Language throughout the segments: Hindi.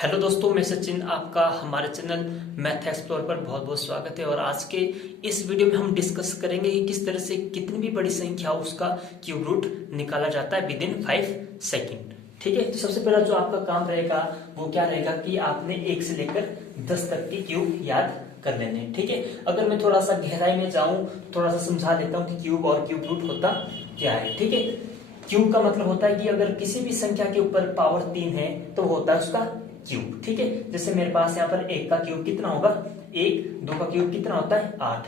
हेलो दोस्तों, मैं सचिन, आपका हमारे चैनल मैथ एक्सप्लोर पर बहुत बहुत स्वागत है। और आज के इस वीडियो में हम डिस्कस करेंगे कि किस तरह से कितनी भी बड़ी संख्या हो उसका क्यूब रूट निकाला जाता है विद इन 5 सेकेंड। ठीक है, तो सबसे पहला जो आपका काम रहेगा वो क्या रहेगा कि आपने 1 से लेकर 10 तक के क्यूब याद कर लेने। ठीक है, अगर मैं थोड़ा सा गहराई में जाऊं थोड़ा सा समझा देता हूँ कि क्यूब और क्यूब रूट होता क्या है। ठीक है, क्यूब का मतलब होता है कि अगर किसी भी संख्या के ऊपर पावर 3 है तो होता है उसका क्यूब। ठीक है, जैसे मेरे पास यहाँ पर 1 का क्यूब कितना होगा 1, 2 का क्यूब कितना होता है 8।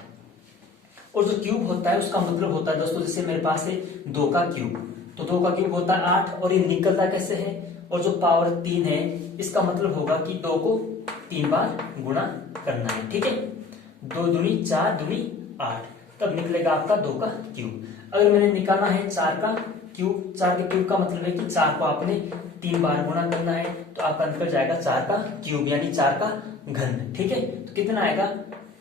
और जो क्यूब होता है उसका मतलब होता है दोस्तों, जैसे मेरे पास है 2 का क्यूब, तो 2 का क्यूब होता है 8 और ये निकलता कैसे है। और जो पावर 3 है इसका मतलब होगा कि 2 को 3 बार गुणा करना है। ठीक है, 2 दूनी 4 दूनी 8, तब निकलेगा आपका 2 का क्यूब। अगर मैंने निकालना है 4 का क्यूब, 4 के क्यूब का मतलब है कि 4 को आपने 3 बार गुणा करना है, तो आपका निकल जाएगा 4 का क्यूब यानी 4 का घन। ठीक है, तो कितना आएगा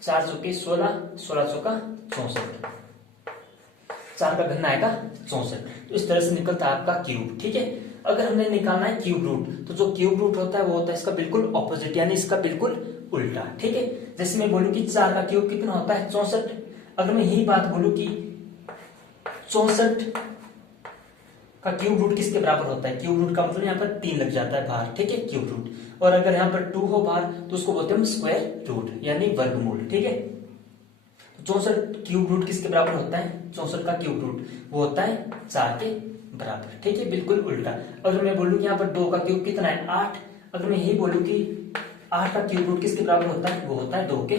4 चौके 16, 16 चौका 64, 4 का घन आएगा 64। तो इस तरह से निकलता है आपका क्यूब। ठीक है, अगर हमने निकालना है क्यूब रूट, तो जो क्यूब रूट होता है वो होता है इसका बिल्कुल ऑपोजिट यानी इसका बिल्कुल उल्टा। ठीक है, जैसे मैं बोलूं कि 4 का क्यूब कितना होता है 64, अगर मैं यही बात बोलूं कि 64 का क्यूब रूट किसके बराबर होता है, क्यूब रूट का मतलब यहाँ पर 3 लग जाता है बाहर। ठीक है, क्यूब रूट, और अगर यहाँ पर 2 हो बाहर तो उसको बोलते हैं हम स्क्वायर रूट यानी वर्गमूल। ठीक है, 64 क्यूब रूट किसके बराबर होता है, 64 का क्यूब रूट वो होता है 4 के बराबर। ठीक है, बिल्कुल उल्टा। अगर मैं बोलूं कि यहाँ पर 2 का क्यूब कितना है 8, अगर मैं यही बोलूं कि 8 का क्यूब रूट किसके बराबर होता है वो होता है 2 के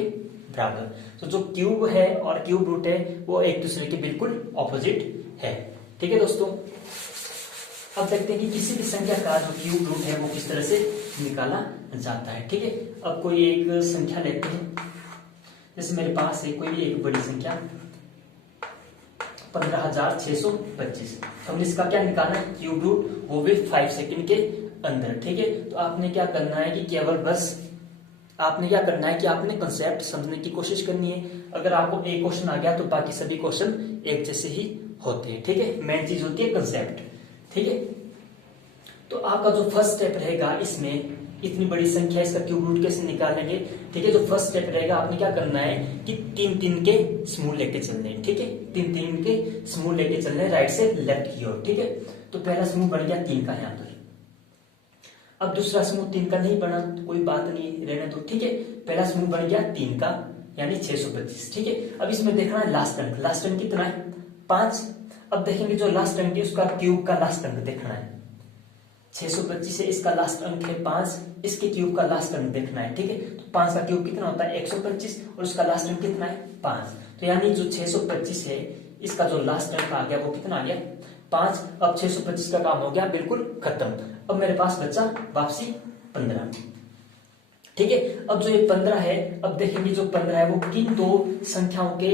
बराबर। तो जो क्यूब है और क्यूब रूट है वो एक दूसरे के बिल्कुल ऑपोजिट है। ठीक है दोस्तों, अब देखते हैं कि किसी भी संख्या का जो क्यूब रूट है वो किस तरह से निकाला जाता है। ठीक है, अब कोई एक संख्या लेते हैं, जैसे मेरे पास है कोई एक बड़ी संख्या 15,625, हमने इसका क्या निकालना है क्यूब रूट, वो भी 5 सेकंड के अंदर। ठीक है, तो आपने क्या करना है कि केवल बस आपने क्या करना है कि आपने कंसेप्ट समझने की कोशिश करनी है। अगर आपको एक क्वेश्चन आ गया तो बाकी सभी क्वेश्चन एक जैसे ही होते हैं। ठीक है, मेन चीज होती है कंसेप्ट। ठीक है, तो आपका जो फर्स्ट स्टेप रहेगा इसमें, इतनी बड़ी संख्या इसका क्यूब रूट कैसे निकालेंगे। ठीक है, जो फर्स्ट स्टेप रहेगा आपने क्या करना है कि 3-3 के समूह लेके चलने हैं। ठीक है, 3-3 के समूह लेके चलने राइट से लेफ्ट की ओर। ठीक है, तो पहला समूह बन गया 3 का यहाँ पर, अब दूसरा समूह 3 का नहीं बना तो कोई बात नहीं, रहने दो। ठीक है, पहला समूह बन गया 3 का यानी 625। ठीक है, अब इसमें देखना है लास्ट अंक, लास्ट अंक कितना है 5। अब देखेंगे जो लास्ट अंक है उसका क्यूब का लास्ट अंक देखना है, 625 है, इसका लास्ट अंक है 5, इसके क्यूब का लास्ट अंक देखना है। ठीक है, तो 5 का क्यूब कितना होता है 125 और उसका लास्ट अंक कितना है 5, तो यानी जो 625 है इसका जो लास्ट अंक आ गया वो कितना आ गया 5। अब 625 का काम हो गया बिल्कुल खत्म। अब मेरे पास बचा वापसी 15। ठीक है, अब जो ये 15 है, अब देखेंगे जो 15 है वो किन दो संख्याओं के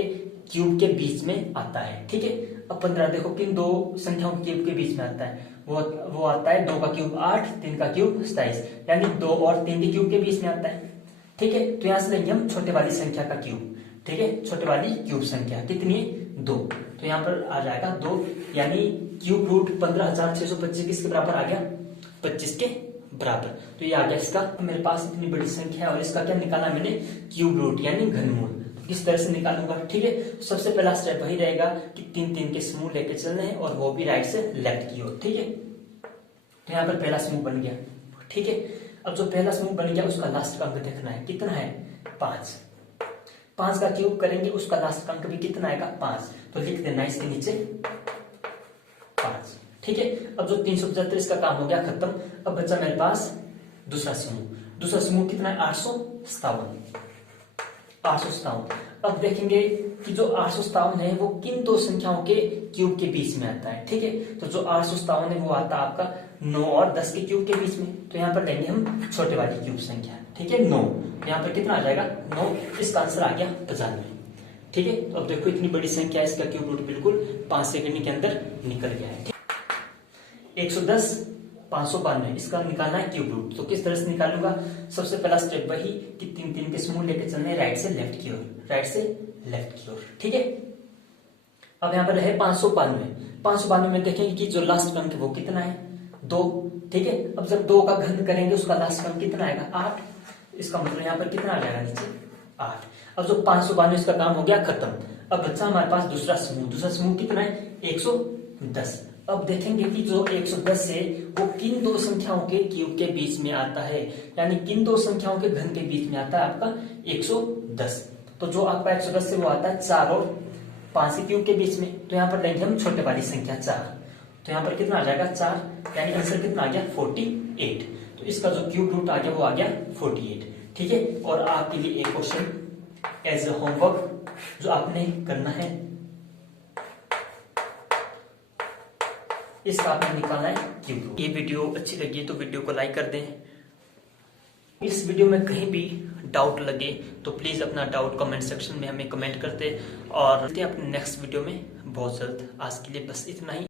क्यूब के बीच में आता है। ठीक है, अब 15 देखो किन दो संख्याओं के क्यूब के बीच में आता है, वो आता है 2 का क्यूब 8, 3 का क्यूब 27, यानी 2 और 3 के क्यूब के बीच में आता है। ठीक है, तो यहां से लेंगे हम छोटे वाली संख्या का क्यूब। ठीक है, छोटे वाली क्यूब संख्या कितनी है 2, तो यहाँ पर आ जाएगा 2 यानी क्यूब रूट 15,625 किसके बराबर आ गया 25 के बराबर। तो ये आ गया इसका, मेरे पास इतनी बड़ी संख्या है और इसका क्या निकाला मैंने क्यूब रूट यानी घनमूल। किस तरह से निकालूंगा। ठीक है, सबसे पहला स्टेप वही रहेगा कि 3-3 के समूह लेके चलने हैं और वो भी राइट से लेफ्ट की ओर। ठीक है, तो यहाँ पर पहला समूह बन गया। ठीक है, अब जो पहला समूह बन गया उसका लास्ट अंक देखना है कितना है 5, 5 का क्यूब करेंगे उसका लास्ट अंक भी कितना आएगा 5, तो लिख देना इसके नीचे 5। ठीक है, अब जो 375 इसका काम हो गया खत्म। अब बचा मेरे पास दूसरा समूह, दूसरा समूह कितना है 857। अब देखेंगे कि जो 857 है वो किन दो संख्याओं के क्यूब के बीच में आता है। ठीक है, तो जो 857 है वो आता है आपका 9 और 10 के क्यूब के बीच में, तो यहाँ पर लेंगे हम छोटे वाली क्यूब संख्या। ठीक है, 9, यहाँ पर कितना आ जाएगा 9, इसका आंसर आ गया 95। ठीक है, तो अब देखो इतनी बड़ी संख्या इसका क्यूब रूट बिल्कुल 5 सेकंड के अंदर निकल गया है। 110, 592 इसका निकालना है क्यूब रूट, तो किस तरह से निकालूंगा। सबसे पहला स्टेप वही कि 3-3 के समूह लेके चलने राइट से लेफ्ट की ओर, राइट से लेफ्ट की ओर। ठीक है, अब यहाँ पर है 592 में देखेंगे कि जो लास्ट अंक है वो कितना है 2, ठीक है। अब जब 2 का घन करेंगे उसका लास्ट टर्म कितना आएगा 8, इसका मतलब यहाँ पर कितना आ जाएगा नीचे 8। अब जो 592 इसका काम हो गया खत्म। अब बच्चा हमारे पास दूसरा समूह कितना है 110। अब देखेंगे कि जो 110 है वो किन दो संख्याओं के क्यूब के बीच में आता है, यानी किन दो संख्याओं के घन के बीच में आता है आपका 110। तो जो आपका 110 से वो आता है 4 और 5 के क्यूब के बीच में, तो यहाँ पर लेंगे हम छोटे वाली संख्या 4, तो यहाँ पर कितना आ जाएगा 4, यानी आंसर कितना आ गया 48। तो इसका जो क्यूब रूट आ गया वो आ गया 48, ठीक है। और आपके लिए एक क्वेश्चन एज ए होमवर्क जो आपने करना है, इसका आपने निकालना है क्यूब रूट। ये वीडियो अच्छी लगी तो वीडियो को लाइक कर दें। इस वीडियो में कहीं भी डाउट लगे तो प्लीज अपना डाउट कमेंट सेक्शन में हमें कमेंट करते और मिलते हैं अपने नेक्स्ट वीडियो में बहुत जल्द। आज के लिए बस इतना ही।